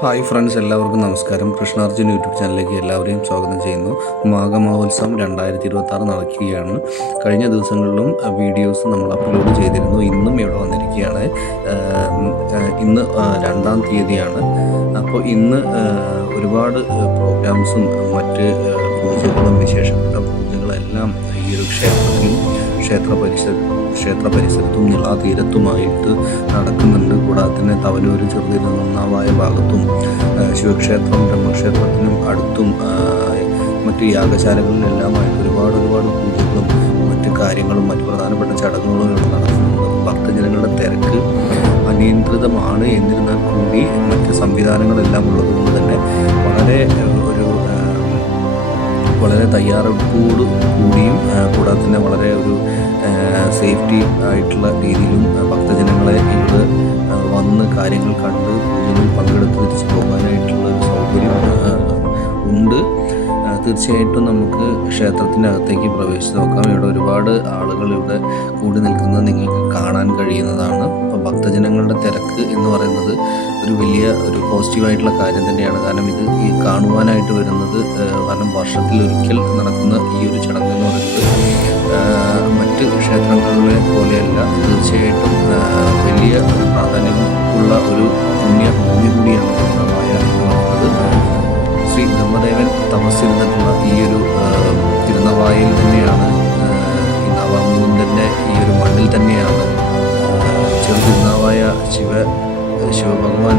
Hi friends, എല്ലാവർക്കും നമസ്കാരം. കൃഷ്ണാർജുൻ YouTube ചാനലിലേക്ക് എല്ലാവരെയും സ്വാഗതം ചെയ്യുന്നു. മാഘമഹോത്സവം 2026 നടക്കുകയാണ്. കഴിഞ്ഞ ദിവസങ്ങളിലും വീഡിയോസ് നമ്മൾ അപ്ലോഡ് ചെയ്തിരുന്നു. ഇന്നും ഇവിടെ വന്നിരിക്കുകയാണ്. ഇന്ന് 2-ാം തീയതിയാണ്. അപ്പോൾ ഇന്ന് ഒരുപാട് പ്രോഗ്രാംസും മറ്റ് പൂജകളും വിശേഷപ്പെട്ട പൂജകളെല്ലാം ഈ ഒരു ക്ഷേത്ര പരിസരത്തും നിളാതീരത്തുമായിട്ട് നടക്കുന്നുണ്ട്. കൂടാതെ തന്നെ തവനൂർ ചെറുതിന് നന്നാവായ ഭാഗത്തും ശിവക്ഷേത്രം ബ്രഹ്മക്ഷേത്രത്തിനും അടുത്തും മറ്റ് യാഗശാലകളിലെല്ലാമായിട്ട് ഒരുപാട് പൂജകളും മറ്റ് കാര്യങ്ങളും മറ്റ് പ്രധാനപ്പെട്ട ചടങ്ങുകളും ഇവിടെ നടക്കുന്നുണ്ട്. ഭക്തജനങ്ങളുടെ തിരക്ക് അനിയന്ത്രിതമാണ്. എന്നിരുന്നാൽ കൂടി മറ്റ് സംവിധാനങ്ങളെല്ലാം ഉള്ളതുകൊണ്ട് തന്നെ വളരെ തയ്യാറെടുപ്പോട് കൂടിയും കൂടാതെ തന്നെ വളരെ സേഫ്റ്റി ആയിട്ടുള്ള രീതിയിലും ഭക്തജനങ്ങളെ ഇവിടെ വന്ന് കാര്യങ്ങൾ കണ്ട് പൂജകളിൽ പങ്കെടുത്ത് തിരിച്ചു പോകാനായിട്ടുള്ള ഒരു സൗകര്യം ഉണ്ട്. തീർച്ചയായിട്ടും നമുക്ക് ക്ഷേത്രത്തിൻ്റെ അകത്തേക്ക് പ്രവേശിച്ച് നോക്കാം. ഇവിടെ ഒരുപാട് ആളുകൾ ഇവിടെ കൂടി നിൽക്കുന്നത് നിങ്ങൾക്ക് കാണാൻ കഴിയുന്നതാണ്. അപ്പോൾ ഭക്തജനങ്ങളുടെ തിരക്ക് എന്ന് പറയുന്നത് ഒരു വലിയ പോസിറ്റീവായിട്ടുള്ള കാര്യം തന്നെയാണ്. കാരണം ഇത് ഈ കാണുവാനായിട്ട് വരുന്നത് കാരണം വർഷത്തിലൊരിക്കൽ നടക്കുന്ന ഈ ഒരു ചടങ്ങ് എന്ന് പറയുന്നത് മറ്റ് ക്ഷേത്രങ്ങളിലെ പോലെയല്ല. തീർച്ചയായിട്ടും വലിയ പ്രാധാന്യമുള്ള ഒരു പുണ്യഭൂമി കൂടിയാണ് പൂർണ്ണമായ എന്ന് പറയുന്നത്. ശ്രീ ബ്രഹ്മദേവൻ തപസ്സിരുന്നിട്ടുള്ള ഈ ഒരു തിരുനവായിൽ തന്നെയാണ്, ഈ നവമുകുന്ദൻ്റെ ഈ ഒരു മണ്ണിൽ തന്നെയാണ് ചെറുതിരുനാവായ ശിവഭഗവാൻ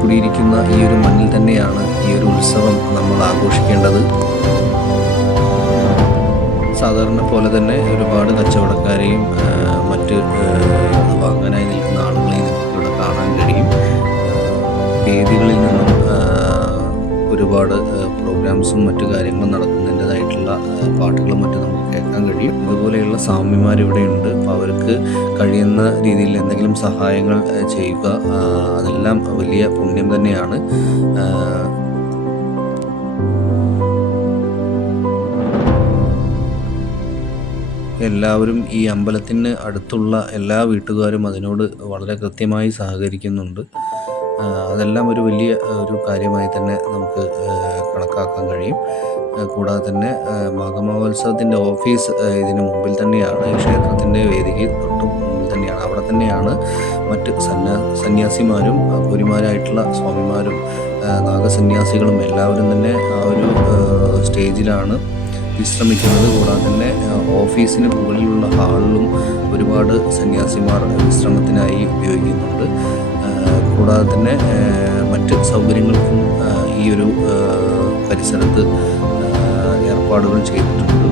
കുടിയിരിക്കുന്ന ഈ ഒരു മണ്ണിൽ തന്നെയാണ് ഈ ഒരു ഉത്സവം നമ്മൾ ആഘോഷിക്കേണ്ടത്. സാധാരണ പോലെ തന്നെ ഒരുപാട് കച്ചവടക്കാരെയും മറ്റ് വാങ്ങാനായി നിൽക്കുന്ന ആളുകളെയും ഇവിടെ കാണാൻ കഴിയും. വേദികളിൽ നിന്നും ഒരുപാട് പ്രോഗ്രാംസും മറ്റു കാര്യങ്ങളും നടക്കുന്നതിൻ്റെതായിട്ടുള്ള പാട്ടുകളും മറ്റും നമുക്ക് കേൾക്കാൻ കഴിയും. ഇതുപോലെയുള്ള സ്വാമിമാരിവിടെയുണ്ട്. അപ്പോൾ അവർക്ക് കഴിയുന്ന രീതിയിൽ എന്തെങ്കിലും സഹായങ്ങൾ ചെയ്യുക, അതെല്ലാം വലിയ പുണ്യം തന്നെയാണ്. എല്ലാവരും ഈ അമ്പലത്തിന് അടുത്തുള്ള എല്ലാ വീട്ടുകാരും അതിനോട് വളരെ കൃത്യമായി സഹകരിക്കുന്നുണ്ട്. അതെല്ലാം ഒരു വലിയ ഒരു കാര്യമായി തന്നെ നമുക്ക് കണക്കാക്കാൻ കഴിയും. കൂടാതെ തന്നെ മാഘമഹോത്സവത്തിൻ്റെ ഓഫീസ് ഇതിന് മുമ്പിൽ തന്നെയാണ്. ഈ ക്ഷേത്രത്തിൻ്റെ വേദിക്ക് തൊട്ട് മുമ്പിൽ തന്നെയാണ്. അവിടെ തന്നെയാണ് മറ്റ് സന്യാസിമാരും കുരിമാരായിട്ടുള്ള സ്വാമിമാരും നാഗസന്യാസികളും എല്ലാവരും തന്നെ ആ ഒരു സ്റ്റേജിലാണ് വിശ്രമിക്കുന്നത്. കൂടാതെ തന്നെ ഓഫീസിന് മുകളിലുള്ള ഹാളിലും ഒരുപാട് സന്യാസിമാർ വിശ്രമത്തിനായി ഉപയോഗിക്കുന്നുണ്ട്. കൂടാതെ തന്നെ മറ്റ് സൗകര്യങ്ങൾക്കും ഈ ഒരു പരിസരത്ത് ഏർപ്പാടുകൾ ചെയ്തിട്ടുണ്ട്.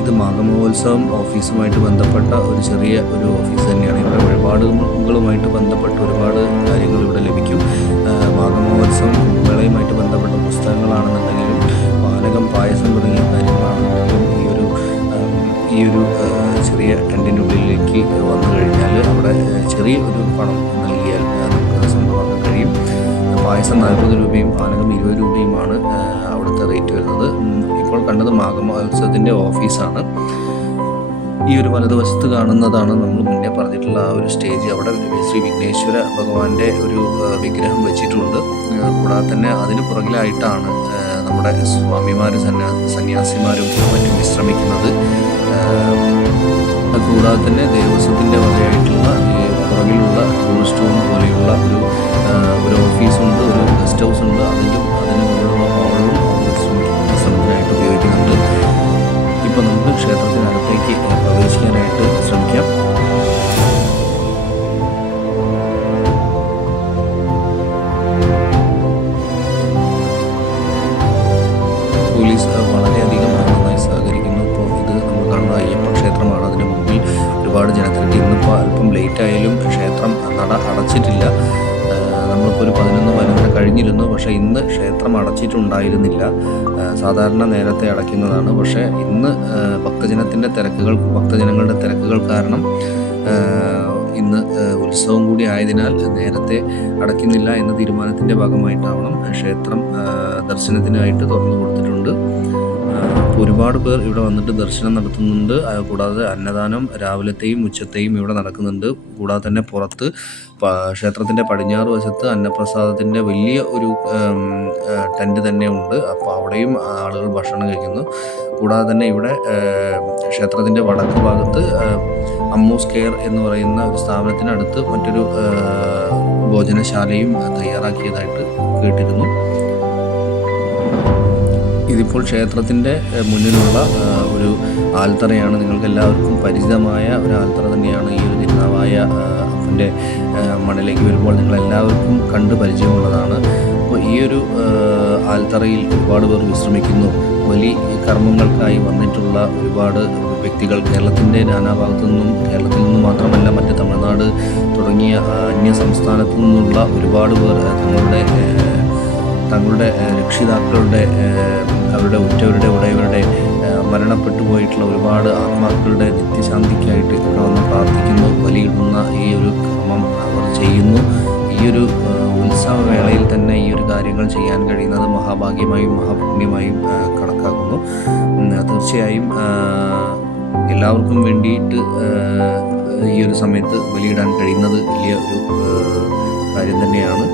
ഇത് മാഘമഹോത്സവം ഓഫീസുമായിട്ട് ബന്ധപ്പെട്ട ഒരു ചെറിയ ഒരു ഓഫീസ് തന്നെയാണ്. ഇവിടെ വഴിപാടുകളുമായിട്ട് ബന്ധപ്പെട്ട ഒരുപാട് കാര്യങ്ങൾ ഇവിടെ ലഭിക്കും. മാഘമഹോത്സവം വേളയുമായിട്ട് ബന്ധപ്പെട്ട പുസ്തകങ്ങളാണെന്നുണ്ടെങ്കിലും പാനകം, പായസം തുടങ്ങിയ കാര്യങ്ങളാണെന്നുണ്ടെങ്കിലും ഈ ഒരു ചെറിയ ടെൻറ്റിനുള്ളിലേക്ക് വന്നു കഴിഞ്ഞാൽ അവിടെ ചെറിയ ഒരു പണം നൽകിയാൽ നമുക്കത് സ്വന്തമാക്കാൻ കഴിയും. പായസം 40 രൂപയും പാനകം 20 രൂപയുമാണ് അവിടുത്തെ റേറ്റ് വരുന്നത്. ഇപ്പോൾ കണ്ടത് മാഘമഹോത്സവത്തിൻ്റെ ഓഫീസാണ്. ഈ ഒരു വലതുവശത്ത് കാണുന്നതാണ് നമ്മൾ മുന്നേ പറഞ്ഞിട്ടുള്ള ആ ഒരു സ്റ്റേജ്. അവിടെ ശ്രീ വിഘ്നേശ്വര ഭഗവാന്റെ ഒരു വിഗ്രഹം വെച്ചിട്ടുണ്ട്. കൂടാതെ തന്നെ അതിന് പുറകിലായിട്ടാണ് നമ്മുടെ സ്വാമിമാരും സന്യാസിമാരും മറ്റും വിശ്രമിക്കുന്നത്. കൂടാതെ തന്നെ ദേവസ്വത്തിൻ്റെ വകയായിട്ടുള്ള പുറകിലുള്ള ടൂൾ സ്റ്റോൺ പോലെയുള്ള ഒരു ഓഫീസുണ്ട്, ഒരു ഗസ്റ്റ് ഹൗസ് ഉണ്ട്. അതിന് മുകളിലുള്ള ഹാളും വിശ്രമത്തിനായിട്ട് ഉപയോഗിക്കുന്നുണ്ട്. ഇപ്പോൾ നമുക്ക് ക്ഷേത്രത്തിനകത്തേക്ക് പ്രവേശിക്കാനായിട്ട് ശ്രമിക്കാം. പോലീസ് വളരെയധികം നന്നായി സഹകരിക്കുന്നു. ഇപ്പോൾ ഇത് നമ്മൾ കാണുന്ന അയ്യപ്പ ക്ഷേത്രമാണ്. അതിന് മുമ്പിൽ ഒരുപാട് ജനത്തിരക്ക്. ഇന്നിപ്പോൾ അല്പം ലേറ്റ് ആയാലും ക്ഷേത്രം നട അടച്ചിട്ടില്ല. നമ്മളിപ്പോൾ ഒരു 11 കഴിഞ്ഞിരുന്നു. പക്ഷേ ഇന്ന് ക്ഷേത്രം അടച്ചിട്ടുണ്ടായിരുന്നില്ല. സാധാരണ നേരത്തെ അടയ്ക്കുന്നതാണ്. പക്ഷേ ഇന്ന് ഭക്തജനങ്ങളുടെ തിരക്കുകൾ കാരണം ഇന്ന് ഉത്സവം കൂടി ആയതിനാൽ നേരത്തെ അടയ്ക്കുന്നില്ല എന്ന തീരുമാനത്തിൻ്റെ ഭാഗമായിട്ടാവണം ക്ഷേത്രം ദർശനത്തിനായിട്ട് തുറന്നു കൊടുത്തിട്ടുണ്ട്. ഒരുപാട് പേർ ഇവിടെ വന്നിട്ട് ദർശനം നടത്തുന്നുണ്ട്. കൂടാതെ അന്നദാനം രാവിലത്തെയും ഉച്ചത്തെയും ഇവിടെ നടക്കുന്നുണ്ട്. കൂടാതെ തന്നെ പുറത്ത് ക്ഷേത്രത്തിൻ്റെ പടിഞ്ഞാറ് വശത്ത് അന്നപ്രസാദത്തിൻ്റെ വലിയ ഒരു ടെൻറ്റ് തന്നെ ഉണ്ട്. അപ്പോൾ അവിടെയും ആളുകൾ ഭക്ഷണം കഴിക്കുന്നു. കൂടാതെ തന്നെ ഇവിടെ ക്ഷേത്രത്തിൻ്റെ വടക്ക് ഭാഗത്ത് അമ്മൂസ് കെയർ എന്ന് പറയുന്ന ഒരു സ്ഥാപനത്തിനടുത്ത് മറ്റൊരു ഭോജനശാലയും തയ്യാറാക്കിയതായിട്ട് കേട്ടിരുന്നു. ഇതിപ്പോൾ ക്ഷേത്രത്തിൻ്റെ മുന്നിലുള്ള ഒരു ആൽത്തറയാണ്. നിങ്ങൾക്ക് എല്ലാവർക്കും പരിചിതമായ ഒരു ആൽത്തറ തന്നെയാണ്. ഈ ഒരു തിരുനാവായ അപ്പൻ്റെ മണ്ണിലേക്ക് വരുമ്പോൾ നിങ്ങളെല്ലാവർക്കും കണ്ട് പരിചയമുള്ളതാണ്. അപ്പോൾ ഈ ഒരു ആൽത്തറയിൽ ഒരുപാട് പേർ വിശ്രമിക്കുന്നു. വലിയ കർമ്മങ്ങൾക്കായി വന്നിട്ടുള്ള ഒരുപാട് വ്യക്തികൾ കേരളത്തിൻ്റെ നാനാഭാഗത്തു നിന്നും, കേരളത്തിൽ നിന്നും മാത്രമല്ല മറ്റ് തമിഴ്നാട് തുടങ്ങിയ അന്യ സംസ്ഥാനത്തു നിന്നുള്ള ഒരുപാട് പേർ തങ്ങളുടെ രക്ഷിതാക്കളുടെ, അവരുടെ ഉറ്റവരുടെ, ഉടയവരുടെ മരണപ്പെട്ടു പോയിട്ടുള്ള ഒരുപാട് ആത്മാക്കളുടെ നിത്യശാന്തിക്കായിട്ട് ഇവിടെ വന്ന് പ്രാർത്ഥിക്കുന്നു. ബലിയിടുന്ന ഈ ഒരു ക്രമം അവർ ചെയ്യുന്നു. ഈ ഒരു ഉത്സവവേളയിൽ തന്നെ ഈ ഒരു കാര്യങ്ങൾ ചെയ്യാൻ കഴിയുന്നത് മഹാഭാഗ്യമായും മഹാപുണ്യമായും കണക്കാക്കുന്നു. തീർച്ചയായും എല്ലാവർക്കും വേണ്ടിയിട്ട് ഈ ഒരു സമയത്ത് ബലിയിടാൻ കഴിയുന്നത് വലിയ ഒരു കാര്യം തന്നെയാണ്.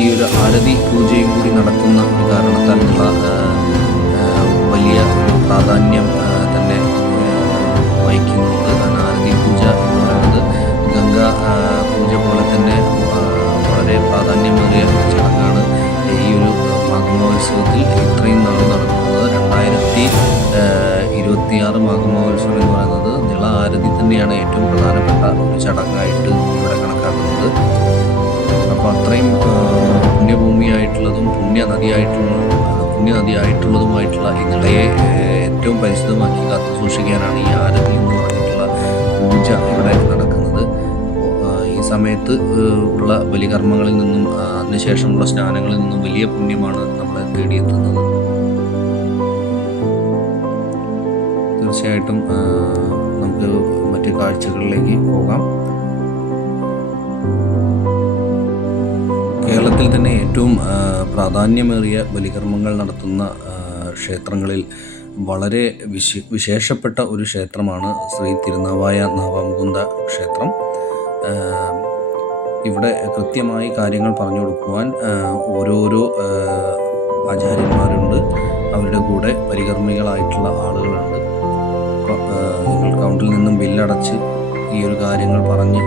ഈ ഒരു ആരതി പൂജയും കൂടി നടക്കുന്ന ഒരു കാരണത്താലുള്ള വലിയ ഒരു പ്രാധാന്യം തന്നെ വഹിക്കുന്നുണ്ട്. ആരതി പൂജ എന്ന് പറയുന്നത് ഗംഗാ പൂജ പോലെ തന്നെ വളരെ പ്രാധാന്യമേറിയ ചടങ്ങാണ്. ഈ ഒരു മാഘമഹോത്സവത്തിൽ ഇത്രയും നാൾ നടക്കുന്നത് 2026 മാഘമഹോത്സവം എന്ന് പറയുന്നത് നിള ആരതി തന്നെയാണ് ഏറ്റവും പ്രധാനപ്പെട്ട ഒരു ചടങ്ങായിട്ട് ഇവിടെ കണക്കാക്കുന്നത്. അപ്പോൾ അത്രയും പുണ്യഭൂമിയായിട്ടുള്ളതും പുണ്യനദിയായിട്ടുള്ളതുമായിട്ടുള്ള ഈ നിളയെ ഏറ്റവും പരിശുദ്ധമാക്കി കാത്തു സൂക്ഷിക്കാനാണ് ഈ ആരതി എന്ന് പറഞ്ഞിട്ടുള്ള പൂജ ഇവിടെ നടക്കുന്നത്. ഈ സമയത്ത് ഉള്ള ബലികർമ്മങ്ങളിൽ നിന്നും അതിനുശേഷമുള്ള സ്നാനങ്ങളിൽ നിന്നും വലിയ പുണ്യമാണ് നമ്മളെ തേടിയെത്തുന്നത്. തീർച്ചയായിട്ടും നമുക്ക് മറ്റ് കാഴ്ചകളിലേക്ക് പോകാം. കേരളത്തിൽ തന്നെ ഏറ്റവും പ്രാധാന്യമേറിയ ബലികർമ്മങ്ങൾ നടത്തുന്ന ക്ഷേത്രങ്ങളിൽ വളരെ വിശേഷപ്പെട്ട ഒരു ക്ഷേത്രമാണ് ശ്രീ തിരുനാവായ നാവാമുകുന്ദ ക്ഷേത്രം. ഇവിടെ കൃത്യമായി കാര്യങ്ങൾ പറഞ്ഞു കൊടുക്കുവാൻ ഓരോരോ ആചാര്യന്മാരുണ്ട്. അവരുടെ കൂടെ പരികർമ്മികളായിട്ടുള്ള ആളുകളുണ്ട്. നിങ്ങൾ കൗണ്ടിൽ നിന്നും ബില്ലടച്ച് ഈ ഒരു കാര്യങ്ങൾ പറഞ്ഞ്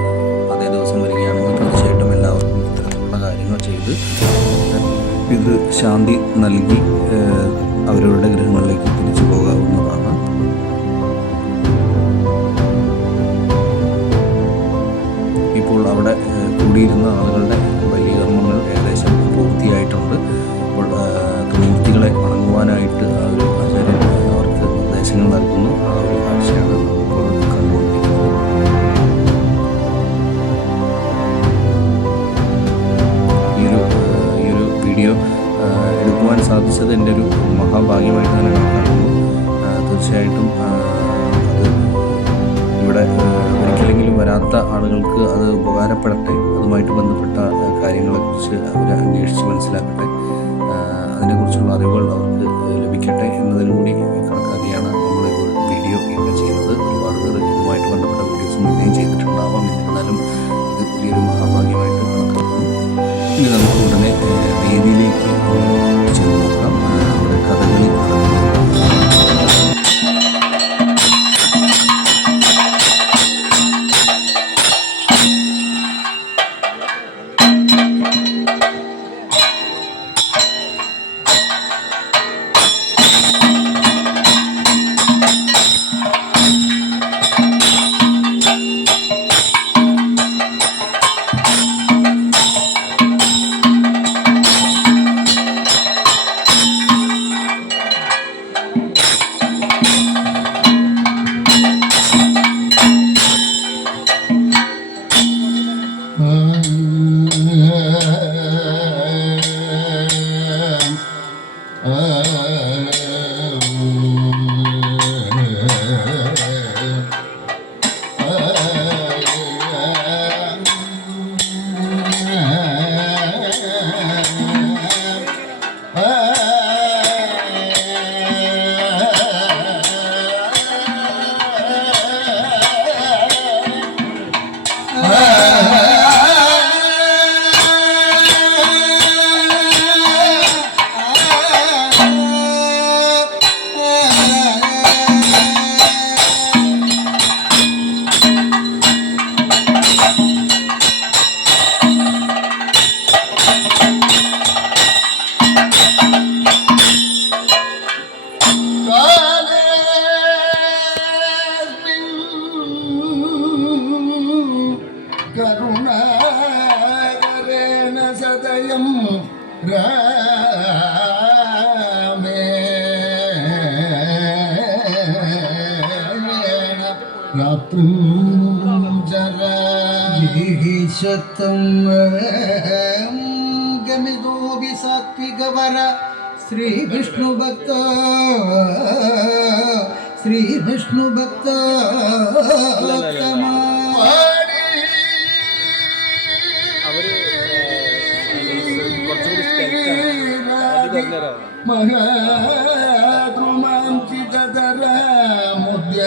അതേ ദിവസം വരികയാണെങ്കിൽ തീർച്ചയായിട്ടും എല്ലാവർക്കും ഇത്തരത്തിലുള്ള കാര്യങ്ങൾ ചെയ്ത് ഇത് ശാന്തി നൽകി അവരവരുടെ ഗൃഹങ്ങളിലേക്ക് തിരിച്ചു പോകാവുന്നതാണ്. ഇപ്പോൾ അവിടെ കൂടിയിരുന്ന ആളുകളുടെ ബലികർമ്മങ്ങൾ ഏകദേശം പൂർത്തിയായിട്ടുണ്ട്. അപ്പോൾ മൂർത്തികളെ വണങ്ങുവാനായിട്ട് ആ ഒരു ആചാര്യൻ അവർക്ക് നിർദ്ദേശങ്ങൾ നൽകുന്നു. ആ ഒരു കാഴ്ചയാണ് ഇപ്പോൾ കണ്ടുകൊണ്ടിരിക്കുന്നത്. ഈ ഒരു വീഡിയോ എടുക്കുവാൻ സാധിച്ചത് എൻ്റെ ഒരു മഹാഭാഗ്യമായിട്ട് തന്നെ കണക്കാക്കുന്നു. തീർച്ചയായിട്ടും അത് ഇവിടെ ഒരിക്കലെങ്കിലും വരാത്ത ആളുകൾക്ക് അത് ഉപകാരപ്പെടട്ടെ. അതുമായിട്ട് ബന്ധപ്പെട്ട കാര്യങ്ങളെക്കുറിച്ച് അവർ അന്വേഷിച്ച് മനസ്സിലാക്കട്ടെ. അതിനെക്കുറിച്ചുള്ള അറിവുകൾ അവർക്ക് ലഭിക്കട്ടെ എന്നതിനും കൂടി കണക്കാക്കിയാണ് നമ്മൾ വീഡിയോ ഇവിടെ ചെയ്യുന്നത്. ഒരുപാട് പേർ ഇതുമായിട്ട് ബന്ധപ്പെട്ട വീഡിയോസ് മുന്നേയും ചെയ്തിട്ടുണ്ടാവാം. എന്നിരുന്നാലും ഇത് വലിയൊരു മഹാഭാഗ്യമായിട്ട് കണക്കാക്കുന്നു. ഇനി നമുക്ക് ഉടനെ വേദിയിലേക്ക് ചെന്ന് നോക്കാം. അവിടെ കഥകളി നടക്കുന്നു. ഗമിതോപി സാത്വികവര ശ്രീ വിഷ്ണു ഭക്ത മഹാദ്രുമാഞ്ചിതര മുദ്യ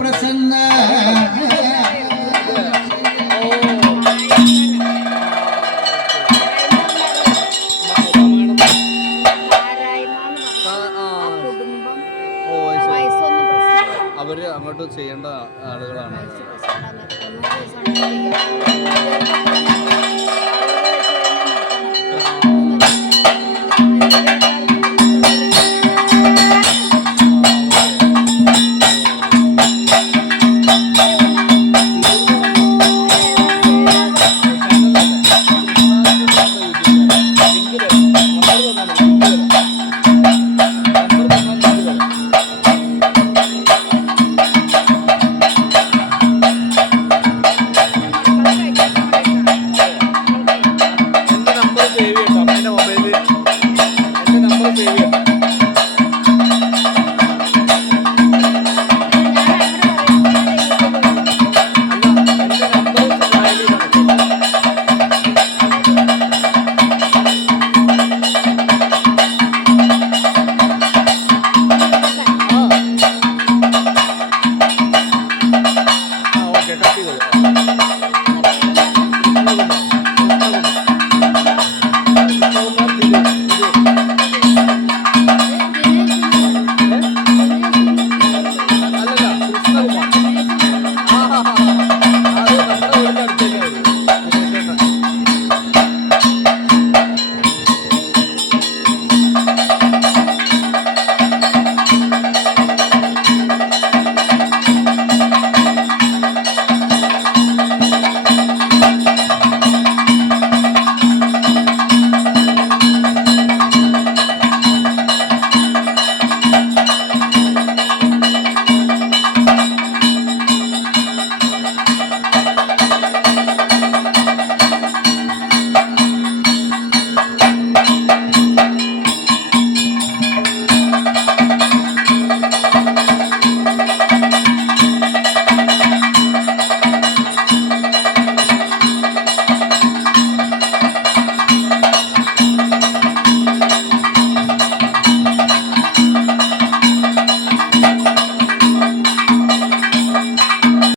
പ്രസന്ന അവര് അങ്ങോട്ട് ചെയ്യേണ്ട ആളുകളാണ്.